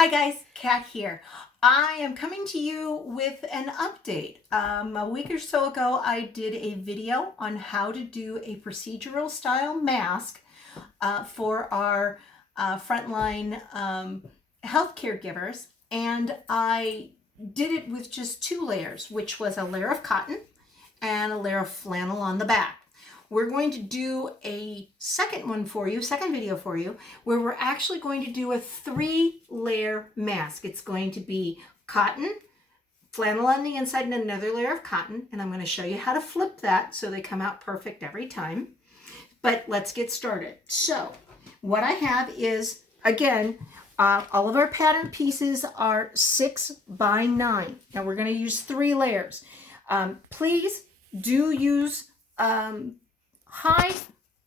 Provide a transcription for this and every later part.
Hi guys, Kat here. I am coming to you with an update. A week or so ago, I did a video on how to do a procedural style mask for our frontline healthcare givers, and I did it with just two layers, which was a layer of cotton and a layer of flannel on the back. We're going to do a second video for you, where we're actually going to do a 3-layer mask. It's going to be cotton, flannel on the inside, and another layer of cotton. And I'm going to show you how to flip that so they come out perfect every time. But let's get started. So what I have is, again, all of our pattern pieces are 6 by 9. Now we're going to use 3 layers. Please do use high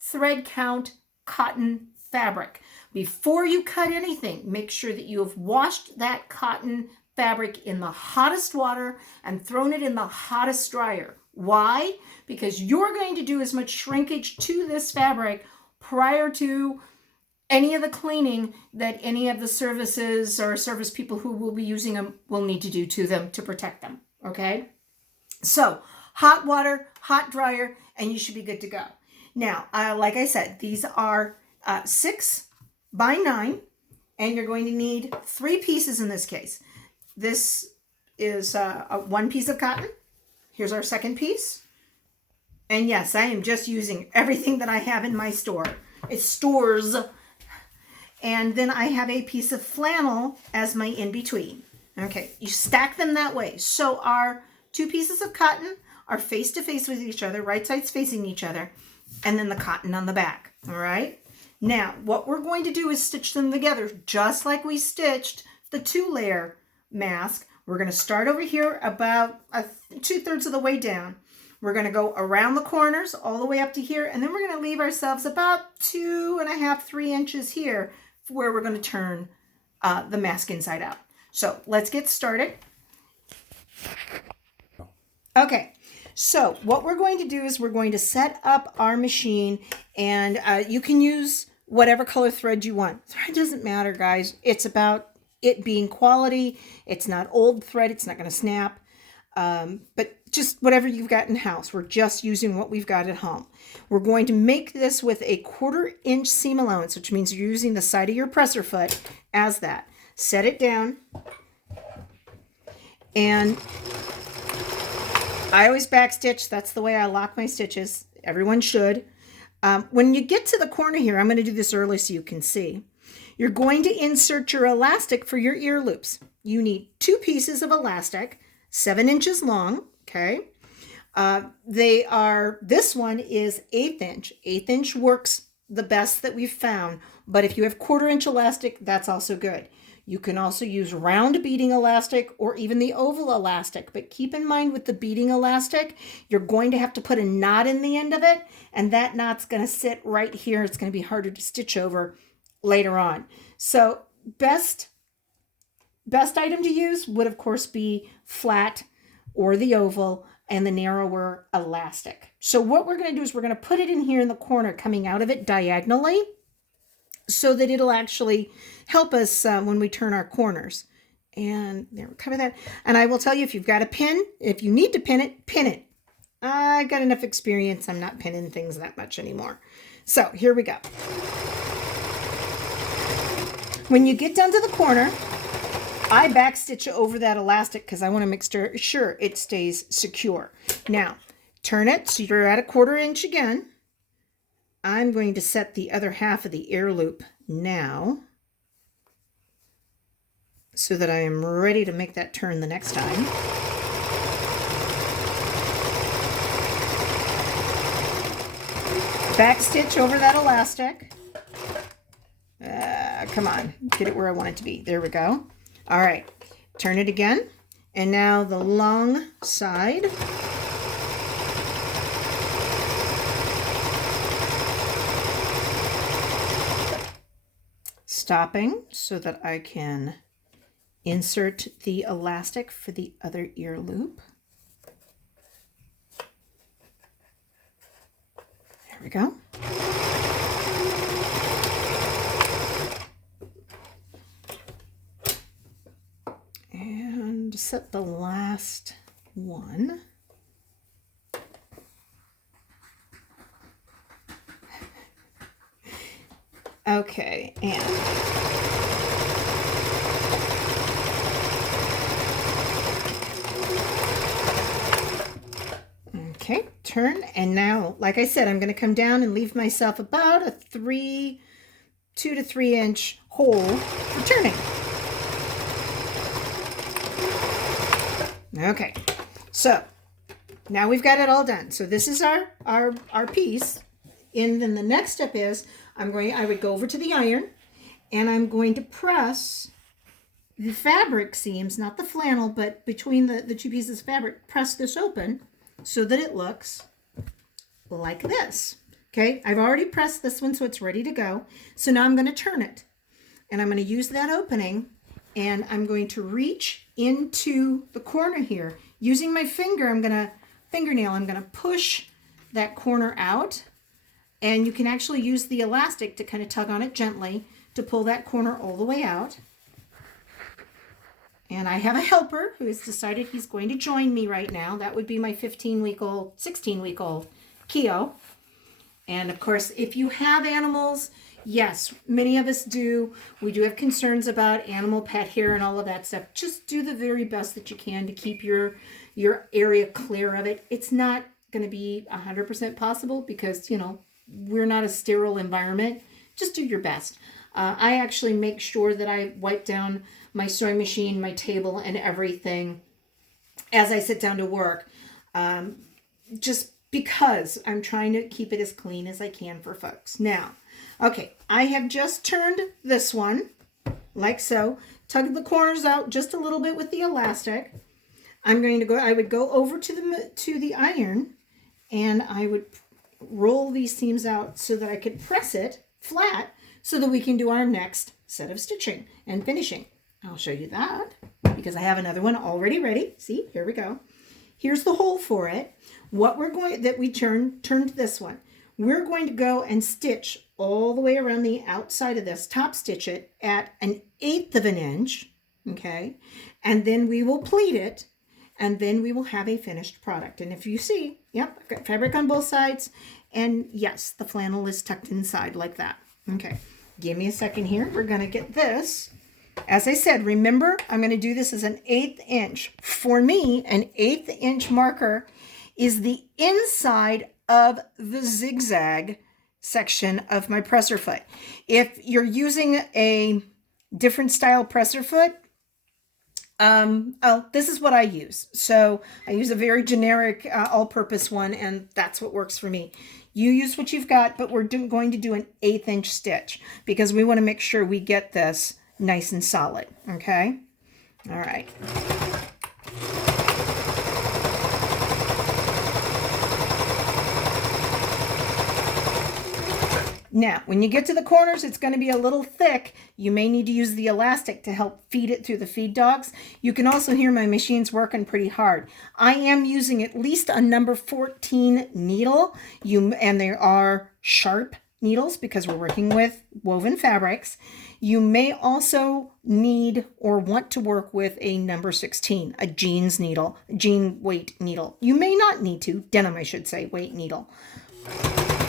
thread count cotton fabric. Before you cut anything, make sure that you have washed that cotton fabric in the hottest water and thrown it in the hottest dryer. Why? Because you're going to do as much shrinkage to this fabric prior to any of the cleaning that any of the services or service people who will be using them will need to do to them to protect them. Okay? So hot water, hot dryer, and you should be good to go. Now, like I said, these are 6 by 9, and you're going to need 3 pieces in this case. This is 1 piece of cotton. Here's our second piece. And yes, I am just using everything that I have in my store. It's stores. And then I have a piece of flannel as my in-between. Okay, you stack them that way. So our 2 pieces of cotton are face to face with each other, right sides facing each other, and then the cotton on the back. All right. Now, what we're going to do is stitch them together just like we stitched the 2-layer mask. We're going to start over here about 2/3 of the way down. We're going to go around the corners all the way up to here, and then we're going to leave ourselves about 2.5, 3 inches here where we're going to turn the mask inside out. So let's get started. Okay. So what we're going to do is we're going to set up our machine, and you can use whatever color thread you want. Thread doesn't matter, guys. It's about it being quality. It's not old thread. It's not going to snap. But just whatever you've got in house. We're just using what we've got at home. We're going to make this with a 1/4 inch seam allowance, which means you're using the side of your presser foot as that. Set it down. And I always backstitch. That's the way I lock my stitches. Everyone should. When you get to the corner here, I'm going to do this early so you can see. You're going to insert your elastic for your ear loops. You need 2 pieces of elastic, 7 inches long. Okay. This one is 1/8 inch. 1/8 inch works the best that we've found. But if you have 1/4 inch elastic, that's also good. You can also use round beading elastic or even the oval elastic. But keep in mind with the beading elastic, you're going to have to put a knot in the end of it. And that knot's going to sit right here. It's going to be harder to stitch over later on. So best item to use would, of course, be flat or the oval and the narrower elastic. So what we're going to do is we're going to put it in here in the corner coming out of it diagonally, so that it'll actually help us when we turn our corners. And there, we cover that. And I will tell you, if you've got a pin, if you need to pin it, pin it. I've got enough experience. I'm not pinning things that much anymore. So here we go. When you get down to the corner, I backstitch over that elastic because I want to make sure it stays secure. Now, turn it so you're at a 1/4 inch again. I'm going to set the other half of the ear loop now so that I am ready to make that turn the next time. Back stitch over that elastic. Come on, get it where I want it to be. There we go. All right, turn it again. And now the long side. Stopping so that I can insert the elastic for the other ear loop. There we go. just set the last one. Okay, and okay, turn, and now, like I said, I'm going to come down and leave myself about a 2 to 3 inch hole for turning. Okay, so now we've got it all done. So this is our piece. And then the next step is I would go over to the iron and I'm going to press the fabric seams, not the flannel, but between the two pieces of fabric, press this open so that it looks like this. Okay, I've already pressed this one so it's ready to go. So now I'm going to turn it and I'm going to use that opening and I'm going to reach into the corner here. Using my finger, I'm going to push that corner out, and you can actually use the elastic to kind of tug on it gently to pull that corner all the way out. And I have a helper who has decided he's going to join me right now. That would be my 16-week-old Keo. And of course, if you have animals, yes, many of us do. We do have concerns about animal pet hair and all of that stuff. Just do the very best that you can to keep your area clear of it. It's not going to be 100% possible because, you know, we're not a sterile environment. Just do your best. I actually make sure that I wipe down my sewing machine, my table, and everything as I sit down to work. Just because I'm trying to keep it as clean as I can for folks. Now, okay, I have just turned this one like so. Tug the corners out just a little bit with the elastic. I would go over to the iron and I would roll these seams out so that I could press it flat so that we can do our next set of stitching and finishing. I'll show you that because I have another one already ready. See, here we go. Here's the hole for it. We turned this one. We're going to go and stitch all the way around the outside of this, top stitch it at 1/8 of an inch, okay? And then we will pleat it, and then we will have a finished product. And if you see, yep, I've got fabric on both sides, and yes, the flannel is tucked inside like that. Okay, give me a second here. We're gonna get this. As I said, remember, I'm going to do this as 1/8 inch. For me, 1/8 inch marker is the inside of the zigzag section of my presser foot. If you're using a different style presser foot, this is what I use. So I use a very generic all-purpose one, and that's what works for me. You use what you've got, but we're going to do 1/8 inch stitch because we want to make sure we get this nice and solid, okay? All right. Now, when you get to the corners, it's going to be a little thick. You may need to use the elastic to help feed it through the feed dogs. You can also hear my machine's working pretty hard. I am using at least a number 14 needle, and there are sharp needles because we're working with woven fabrics. You may also need or want to work with a number 16, a jeans needle, jean weight needle. You may not need to, denim I should say, weight needle.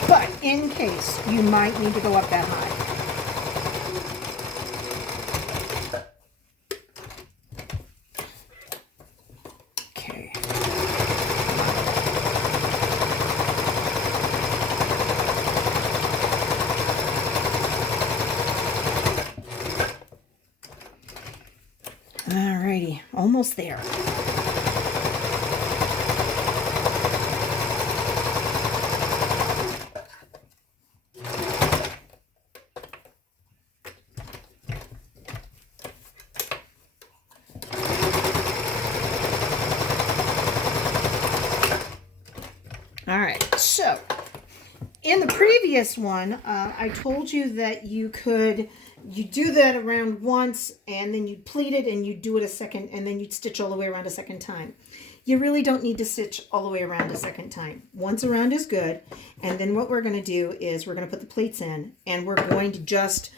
But in case, you might need to go up that high. Okay. Alrighty, almost there. All right, so in the previous one, I told you that you do that around once and then you'd pleat it and you'd do it a second and then you'd stitch all the way around a second time. You really don't need to stitch all the way around a second time. Once around is good. And then what we're going to do is we're going to put the pleats in and we're going to just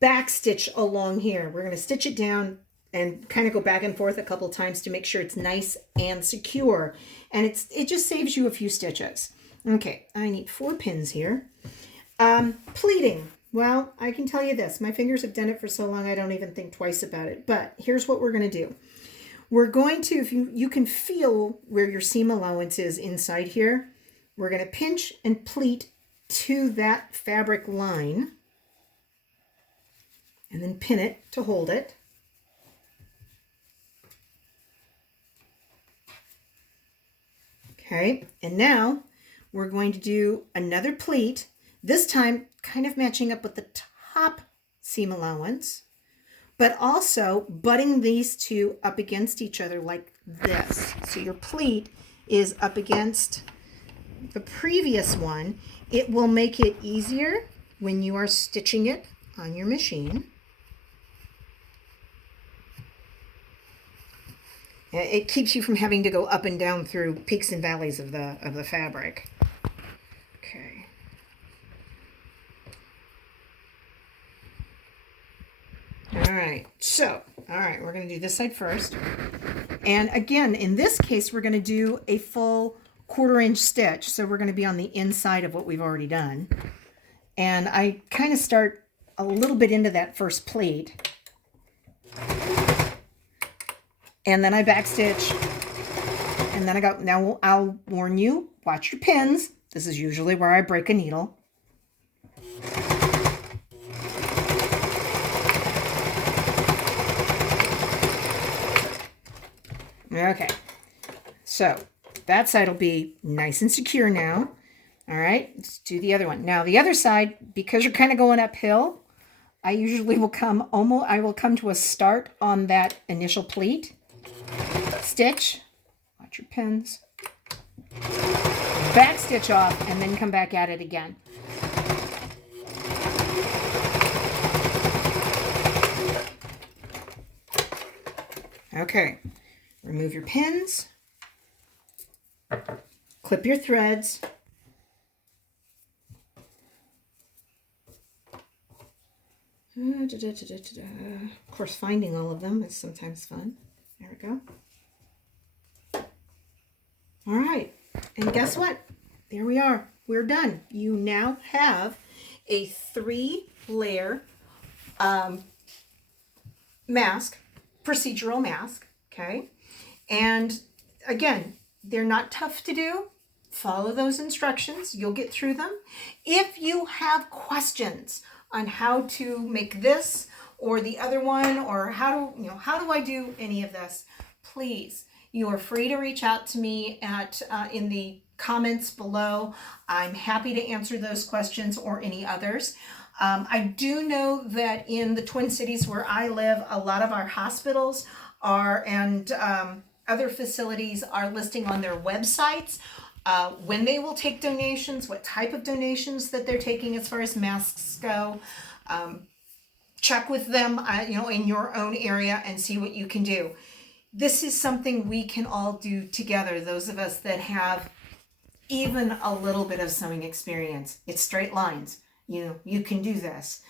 back stitch along here. We're going to stitch it down and kind of go back and forth a couple times to make sure it's nice and secure. And it just saves you a few stitches. Okay, I need 4 pins here. Pleating. Well, I can tell you this. My fingers have done it for so long I don't even think twice about it. But here's what we're going to do. We're going to, if you can feel where your seam allowance is inside here, we're going to pinch and pleat to that fabric line and then pin it to hold it. Okay, and now we're going to do another pleat, this time kind of matching up with the top seam allowance, but also butting these two up against each other like this. So your pleat is up against the previous one. It will make it easier when you are stitching it on your machine. It keeps you from having to go up and down through peaks and valleys of the fabric. Okay. All right, we're going to do this side first. And again, in this case, we're going to do a full 1/4 inch stitch. So we're going to be on the inside of what we've already done. And I kind of start a little bit into that first pleat. And then I backstitch, and then I go, now I'll warn you, watch your pins. This is usually where I break a needle. Okay, so that side will be nice and secure now. All right, let's do the other one. Now the other side, because you're kind of going uphill, I usually will come to a start on that initial pleat. Stitch, watch your pins, back stitch off, and then come back at it again. Okay, remove your pins, clip your threads, of course finding all of them is sometimes fun. There we go. All right, and guess what? There we are. We're done. You now have a 3-layer mask, procedural mask, okay? And again, they're not tough to do. Follow those instructions. You'll get through them. If you have questions on how to make this or the other one, or how do I do any of this, please, you are free to reach out to me in the comments below. I'm happy to answer those questions or any others. I do know that in the Twin Cities where I live, a lot of our hospitals and other facilities are listing on their websites when they will take donations, what type of donations that they're taking as far as masks go. Check with them, in your own area and see what you can do. This is something we can all do together, those of us that have even a little bit of sewing experience. It's straight lines. You can do this.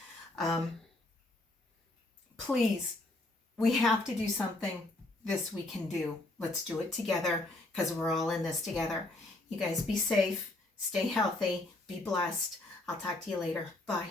Please, we have to do something. This we can do. Let's do it together because we're all in this together. You guys be safe, stay healthy, be blessed. I'll talk to you later. Bye.